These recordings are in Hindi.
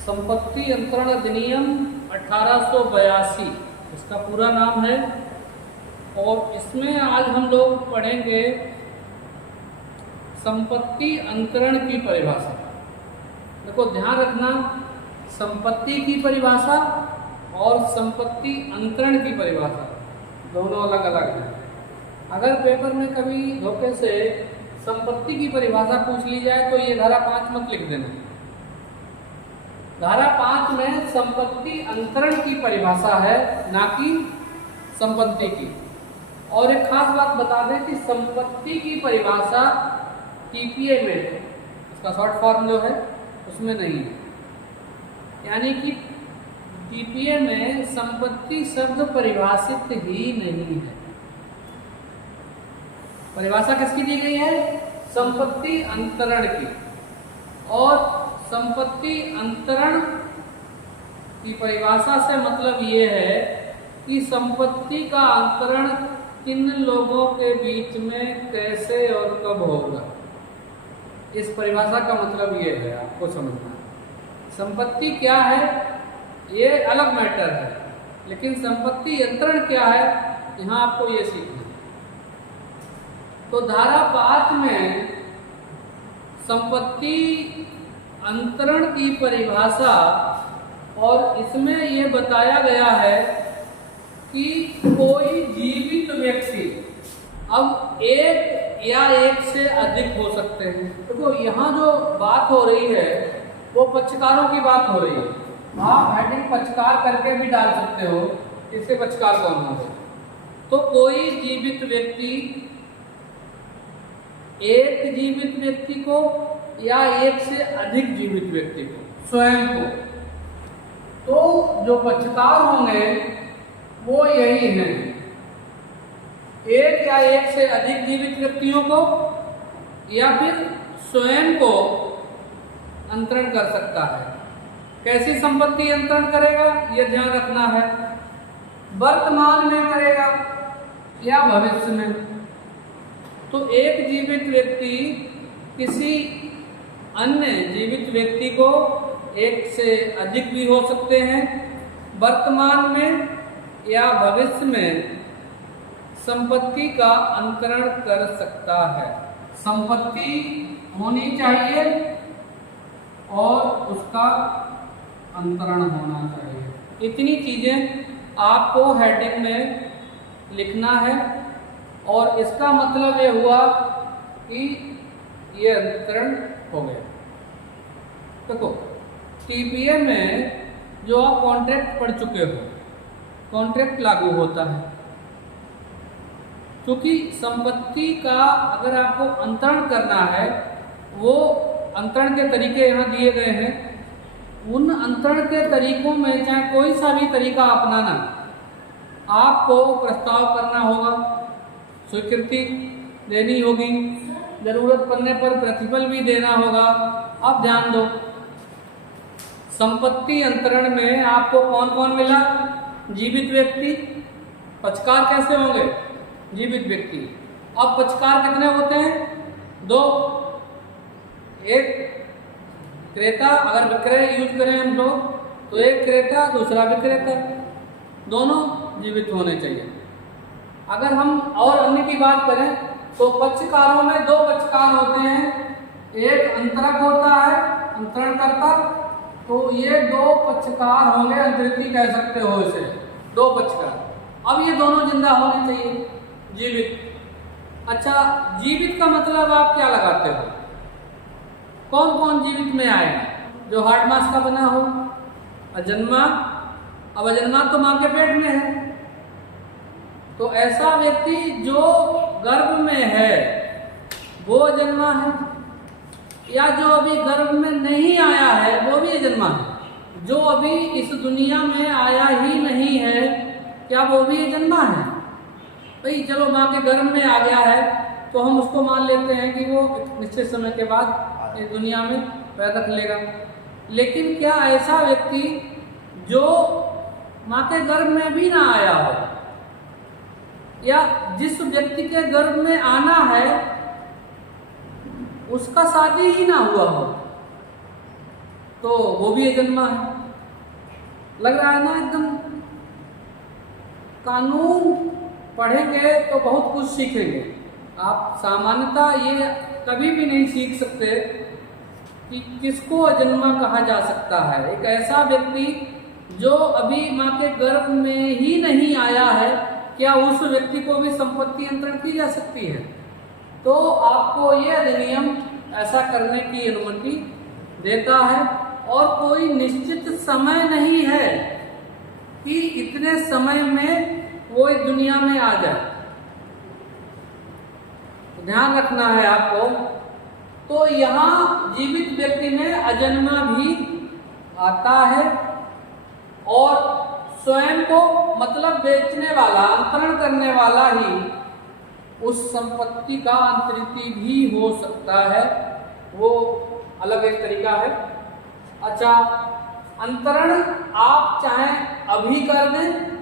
संपत्ति अंतरण अधिनियम 1882 इसका पूरा नाम है। और इसमें आज हम लोग पढ़ेंगे संपत्ति अंतरण की परिभाषा। देखो ध्यान रखना, संपत्ति की परिभाषा और संपत्ति अंतरण की परिभाषा दोनों अलग अलग हैं। अगर पेपर में कभी धोखे से संपत्ति की परिभाषा पूछ ली जाए तो ये धारा 5 मत लिख देना। धारा 5 में संपत्ति अंतरण की परिभाषा है, ना कि संपत्ति की। और एक खास बात बता दें कि संपत्ति की परिभाषा टीपीए में, उसका शॉर्ट फॉर्म जो है उसमें नहीं है। यानी कि टीपीए में संपत्ति शब्द परिभाषित ही नहीं है। परिभाषा किसकी दी गई है? संपत्ति अंतरण की। और संपत्ति अंतरण की परिभाषा से मतलब ये है कि संपत्ति का अंतरण किन लोगों के बीच में कैसे और कब होगा। इस परिभाषा का मतलब ये है, आपको समझना। संपत्ति क्या है ये अलग मैटर है, लेकिन संपत्ति अंतरण क्या है यहाँ आपको ये सीखना। तो धारा 5 में संपत्ति अंतरण की परिभाषा, और इसमें ये बताया गया है कि कोई जीवित व्यक्ति, अब एक या एक से अधिक हो सकते हैं। देखो यहाँ जो बात हो रही है वो पक्षकारों की बात हो रही है। आप हेडिंग पक्षकार करके भी डाल सकते हो, इससे पक्षकार कौन होगा। तो कोई जीवित व्यक्ति एक जीवित व्यक्ति को या एक से अधिक जीवित व्यक्ति को, स्वयं को, तो जो पक्षकार होंगे वो यही हैं, एक या एक से अधिक जीवित व्यक्तियों को या फिर स्वयं को अंतरण कर सकता है। कैसी संपत्ति अंतरण करेगा यह ध्यान रखना है। वर्तमान में करेगा या भविष्य में। तो एक जीवित व्यक्ति किसी अन्य जीवित व्यक्ति को, एक से अधिक भी हो सकते हैं, वर्तमान में या भविष्य में संपत्ति का अंतरण कर सकता है। संपत्ति होनी चाहिए और उसका अंतरण होना चाहिए। इतनी चीजें आपको हेडिंग में लिखना है। और इसका मतलब ये हुआ कि ये अंतरण हो गया। देखो टीपीए में जो आप कॉन्ट्रैक्ट पढ़ चुके हो, कॉन्ट्रैक्ट लागू होता है। क्योंकि संपत्ति का अगर आपको अंतरण करना है, वो अंतरण के तरीके यहाँ दिए गए हैं। उन अंतरण के तरीकों में चाहे कोई सा भी तरीका अपनाना, आपको प्रस्ताव करना होगा, स्वीकृति देनी होगी, जरूरत पड़ने पर प्रतिफल भी देना होगा। अब ध्यान दो, संपत्ति अंतरण में आपको कौन कौन मिला? जीवित व्यक्ति। पक्षकार कैसे होंगे? जीवित व्यक्ति। अब पक्षकार कितने होते हैं? 2। एक क्रेता, अगर विक्रय यूज करें हम लोग तो एक क्रेता दूसरा विक्रेता, दोनों जीवित होने चाहिए। अगर हम और अन्य की बात करें तो पक्षकारों में 2 पक्षकार होते हैं। एक अंतरक होता है, अंतरणकर्ता। तो ये 2 पक्षकार होंगे, अंतरिकी कह सकते हो इसे, 2 पक्षकार। अब ये दोनों जिंदा होने चाहिए, जीवित। अच्छा, जीवित का मतलब आप क्या लगाते हो? कौन कौन जीवित में आएगा? जो हार्ड मास का बना हो, अजन्मा। अब अजन्मा तो मां के पेट में है, तो ऐसा व्यक्ति जो गर्भ में है वो अजन्मा है, या जो अभी गर्भ में नहीं आया है वो भी अजन्मा है। जो अभी इस दुनिया में आया ही नहीं है, क्या वो भी अजन्मा है? भाई चलो माँ के गर्भ में आ गया है तो हम उसको मान लेते हैं कि वो निश्चित समय के बाद इस दुनिया में पैदा कर लेगा। लेकिन क्या ऐसा व्यक्ति जो माँ के गर्भ में भी ना आया हो, या जिस व्यक्ति के गर्भ में आना है उसका शादी ही ना हुआ हो, तो वो भी अजन्मा है। लग रहा है ना एकदम। कानून पढ़ेंगे तो बहुत कुछ सीखेंगे। आप सामान्यतः ये कभी भी नहीं सीख सकते कि किसको अजन्मा कहा जा सकता है। एक ऐसा व्यक्ति जो अभी माँ के गर्भ में ही नहीं आया है, क्या उस व्यक्ति को भी संपत्ति अंतरण की जा सकती है? तो आपको ये अधिनियम ऐसा करने की अनुमति देता है और कोई निश्चित समय नहीं है कि इतने समय में वो इस दुनिया में आ जाए। ध्यान रखना है आपको। तो यहाँ जीवित व्यक्ति में अजन्मा भी आता है और स्वयं को मतलब बेचने वाला, अंतरण करने वाला ही उस संपत्ति का अंतरित भी हो सकता है। वो अलग एक तरीका है। अच्छा, अंतरण आप चाहे अभी कर दें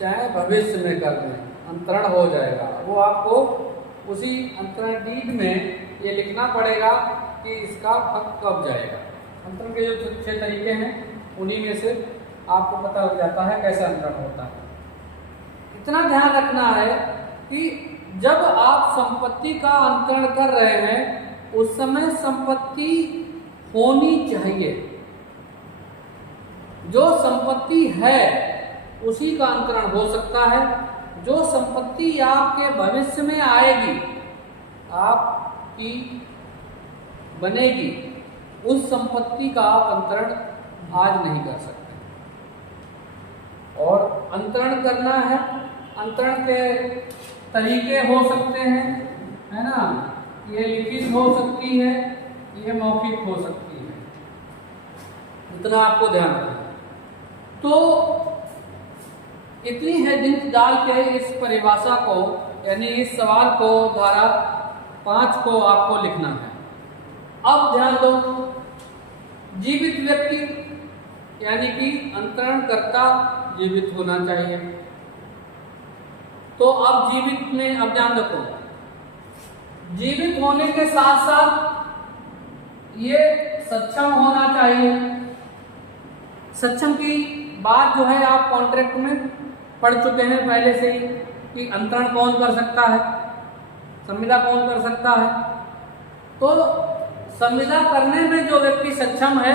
चाहे भविष्य में कर दें, अंतरण हो जाएगा। वो आपको उसी अंतरण डीड में ये लिखना पड़ेगा कि इसका हक कब जाएगा। अंतरण के जो 6 तरीके हैं उन्हीं में से आपको पता लग जाता है कैसा अंतरण होता है। इतना ध्यान रखना है कि जब आप संपत्ति का अंतरण कर रहे हैं उस समय संपत्ति होनी चाहिए। जो संपत्ति है उसी का अंतरण हो सकता है। जो संपत्ति आपके भविष्य में आएगी, आपकी बनेगी, उस संपत्ति का आप अंतरण आज नहीं कर सकते। और अंतरण करना है, अंतरण के तरीके हो सकते हैं, है ना। ये लिखित हो सकती है, ये मौखिक हो सकती है। इतना आपको ध्यान रखना। तो इतनी हेडिंग डाल के इस परिभाषा को, यानी इस सवाल को धारा 5 को आपको लिखना है। अब ध्यान दो, जीवित व्यक्ति यानी कि अंतरण करता जीवित होना चाहिए। तो अब जीवित में अब ध्यान रखो, जीवित होने के साथ साथ ये सक्षम होना चाहिए। सक्षम की बात जो है आप कॉन्ट्रैक्ट में पढ़ चुके हैं पहले से ही कि अंतरण कौन कर सकता है, संविदा कौन कर सकता है। तो संविदा करने में जो व्यक्ति सक्षम है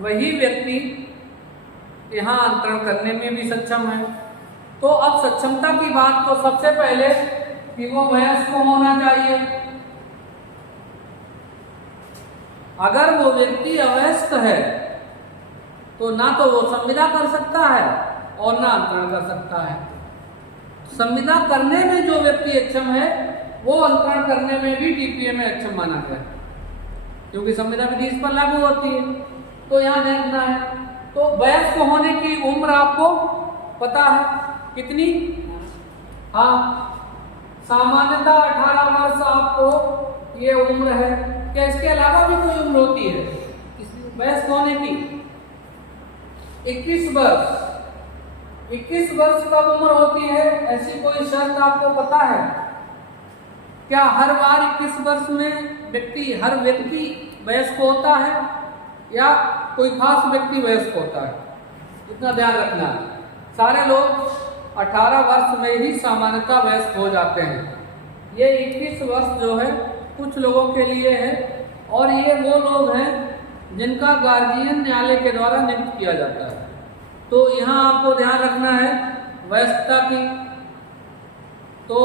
वही व्यक्ति यहाँ अंतरण करने में भी सक्षम है। तो अब सक्षमता की बात, तो सबसे पहले कि वो वयस्क होना चाहिए। अगर वो व्यक्ति अवयस्क है तो ना तो वो संविदा कर सकता है और ना अंतरण कर सकता है। संविदा करने में जो व्यक्ति अक्षम है वो अंतरण करने में भी टीपीए में अक्षम माना गया, क्योंकि संविदा विधि इस पर लागू होती है। तो यहाँ देखना है, तो वयस्क होने की उम्र आपको पता है कितनी? हाँ, सामान्यतः 18 वर्ष आपको ये उम्र है। क्या इसके अलावा भी कोई उम्र होती है वयस्क होने की? 21 वर्ष। 21 वर्ष कब उम्र होती है? ऐसी कोई शर्त आपको पता है क्या? हर बार 21 वर्ष में हर व्यक्ति वयस्क होता है या कोई खास व्यक्ति वयस्क होता है? इतना ध्यान रखना है। सारे लोग 18 वर्ष में ही सामान्यतः वयस्क हो जाते हैं। ये 21 वर्ष जो है कुछ लोगों के लिए है, और ये वो लोग हैं जिनका गार्जियन न्यायालय के द्वारा नियुक्त किया जाता है। तो यहाँ आपको ध्यान रखना है वयस्कता की। तो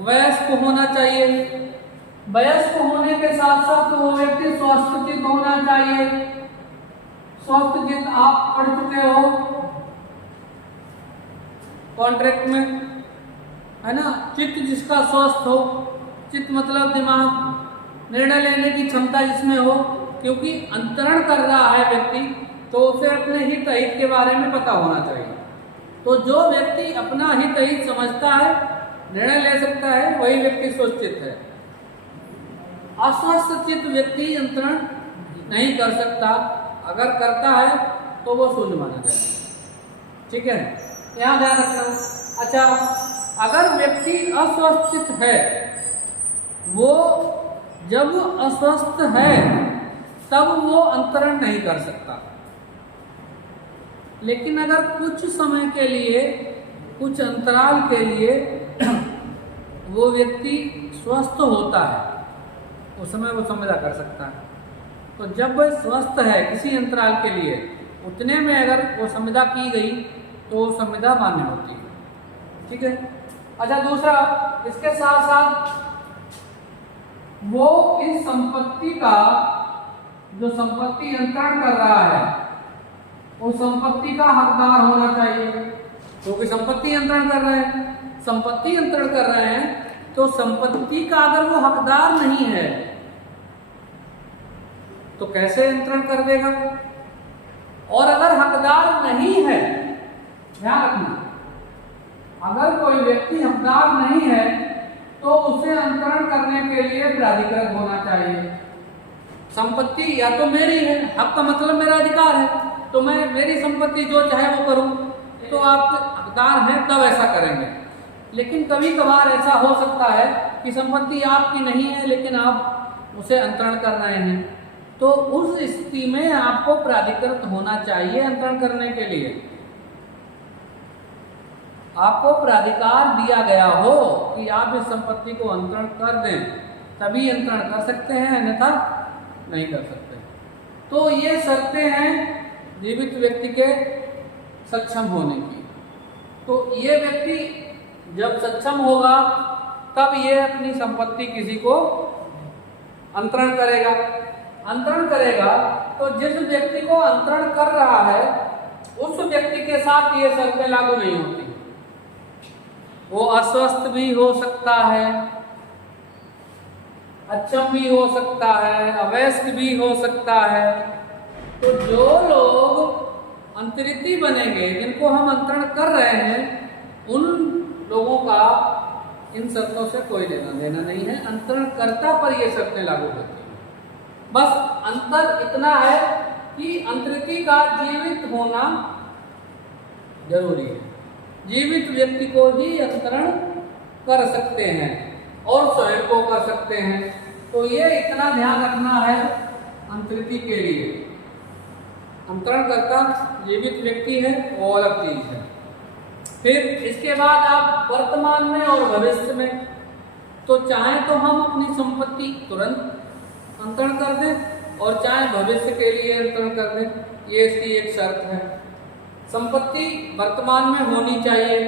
वयस्क होना चाहिए। वयस्क होने के साथ साथ वो व्यक्ति स्वास्थ्यचित होना चाहिए। स्वास्थ्यचित आप पढ़ चुके हो कॉन्ट्रैक्ट में, है ना। चित्त जिसका स्वस्थ हो, चित्त मतलब दिमाग, निर्णय लेने की क्षमता जिसमें हो, क्योंकि अंतरण कर रहा है व्यक्ति तो उसे अपने हित अहित के बारे में पता होना चाहिए। तो जो व्यक्ति अपना हित अहित समझता है, निर्णय ले सकता है, वही व्यक्ति स्वस्थचित है। अस्वस्थ चित्त व्यक्ति अंतरण नहीं कर सकता। अगर करता है तो वो शून्य माना जाएगा। ठीक है, यहाँ ध्यान रखना। अच्छा, अगर व्यक्ति अस्वस्थ चित्त है, वो जब अस्वस्थ है तब वो अंतरण नहीं कर सकता। लेकिन अगर कुछ समय के लिए, कुछ अंतराल के लिए वो व्यक्ति स्वस्थ होता है, उस समय वो संविदा कर सकता है। तो जब वह स्वस्थ है किसी अंतराल के लिए, उतने में अगर वो संविदा की गई तो संविदा मान्य होती है। ठीक है। अच्छा, दूसरा, इसके साथ साथ वो इस संपत्ति का, जो संपत्ति अंतरण कर रहा है, उस संपत्ति का हकदार होना चाहिए। क्योंकि संपत्ति अंतरण कर रहे हैं, संपत्ति अंतरण कर रहे हैं, तो संपत्ति का अगर वो हकदार नहीं है तो कैसे अंतरण कर देगा? और अगर हकदार नहीं है, ध्यान रखना, अगर कोई व्यक्ति हकदार नहीं है तो उसे अंतरण करने के लिए प्राधिकृत होना चाहिए। संपत्ति या तो मेरी है, हक का मतलब मेरा अधिकार है, तो मैं मेरी संपत्ति जो चाहे वो करूं, तो आप हकदार हैं तब ऐसा करेंगे। लेकिन कभी कभार ऐसा हो सकता है कि संपत्ति आपकी नहीं है लेकिन आप उसे अंतरण कर रहे हैं, तो उस स्थिति में आपको प्राधिकृत होना चाहिए अंतरण करने के लिए। आपको प्राधिकार दिया गया हो कि आप इस संपत्ति को अंतरण कर दें, तभी अंतरण कर सकते हैं, अन्यथा नहीं कर सकते। तो ये शर्तें हैं जीवित व्यक्ति के सक्षम होने की। तो ये व्यक्ति जब सक्षम होगा तब ये अपनी संपत्ति किसी को अंतरण करेगा। अंतरण करेगा तो जिस व्यक्ति को अंतरण कर रहा है उस व्यक्ति के साथ ये शर्तें लागू नहीं होती। वो अस्वस्थ भी हो सकता है, अक्षम भी हो सकता है, अवयस्क भी हो सकता है। तो जो लोग अंतरिति बनेंगे, जिनको हम अंतरण कर रहे हैं, उन लोगों का इन शर्तों से कोई लेना देना नहीं है। अंतरणकर्ता पर ये शर्तें लागू होती हैं। बस अंतर इतना है कि अंतरिति का जीवित होना जरूरी है। जीवित व्यक्ति को ही अंतरण कर सकते हैं और स्वयं को कर सकते हैं। तो ये इतना ध्यान रखना है अंतरिति के लिए। अंतरणकर्ता जीवित व्यक्ति है, वो अलग चीज है। फिर इसके बाद आप वर्तमान में और भविष्य में, तो चाहे तो हम अपनी संपत्ति तुरंत अंतरण कर दें और चाहे भविष्य के लिए अंतरण कर दें, ये इसकी एक शर्त है। संपत्ति वर्तमान में होनी चाहिए,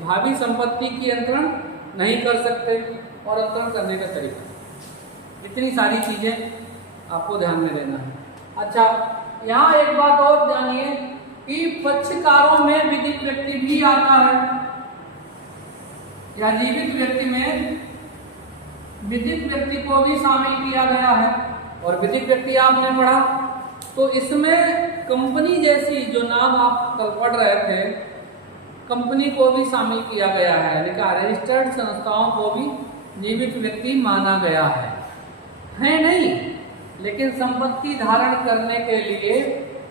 भावी संपत्ति की अंतरण नहीं कर सकते, और अंतरण करने का तरीका, इतनी सारी चीजें आपको ध्यान में देना है। अच्छा, यहाँ एक बात और जानिए कि पक्षकारों में विधिक व्यक्ति भी आता है, या जीवित व्यक्ति में विधिक व्यक्ति को भी शामिल किया गया है। और विधिक व्यक्ति आपने पढ़ा, तो इसमें कंपनी जैसी, जो नाम आप कल पढ़ रहे थे, कंपनी को भी शामिल किया गया है। लिखा रजिस्टर्ड संस्थाओं को भी जीवित व्यक्ति माना गया है नहीं, लेकिन संपत्ति धारण करने के लिए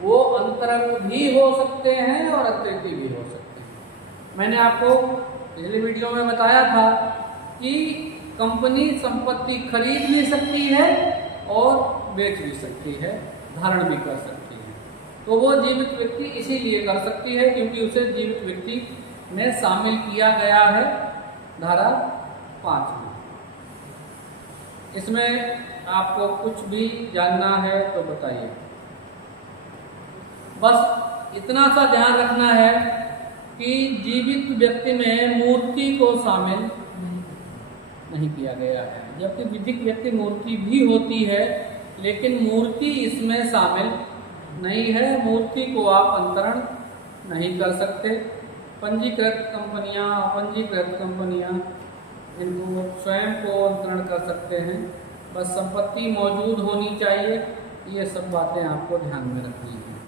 वो अंतरंग भी हो सकते हैं और अंतरिति भी हो सकते हैं। मैंने आपको पिछले वीडियो में बताया था कि कंपनी संपत्ति खरीद भी सकती है और बेच भी सकती है, धारण भी कर सकती है। तो वो जीवित व्यक्ति इसीलिए कर सकती है क्योंकि उसे जीवित व्यक्ति में शामिल किया गया है धारा 5 में। इसमें आपको कुछ भी जानना है तो बताइए। बस इतना सा ध्यान रखना है कि जीवित व्यक्ति में मूर्ति को शामिल नहीं किया गया है, जबकि विधिक व्यक्ति मूर्ति भी होती है, लेकिन मूर्ति इसमें शामिल नहीं है। मूर्ति को आप अंतरण नहीं कर सकते। पंजीकृत कंपनियां, अपंजीकृत कंपनियां, इनको स्वयं को अंतरण कर सकते हैं। बस संपत्ति मौजूद होनी चाहिए। ये सब बातें आपको ध्यान में रखनी है।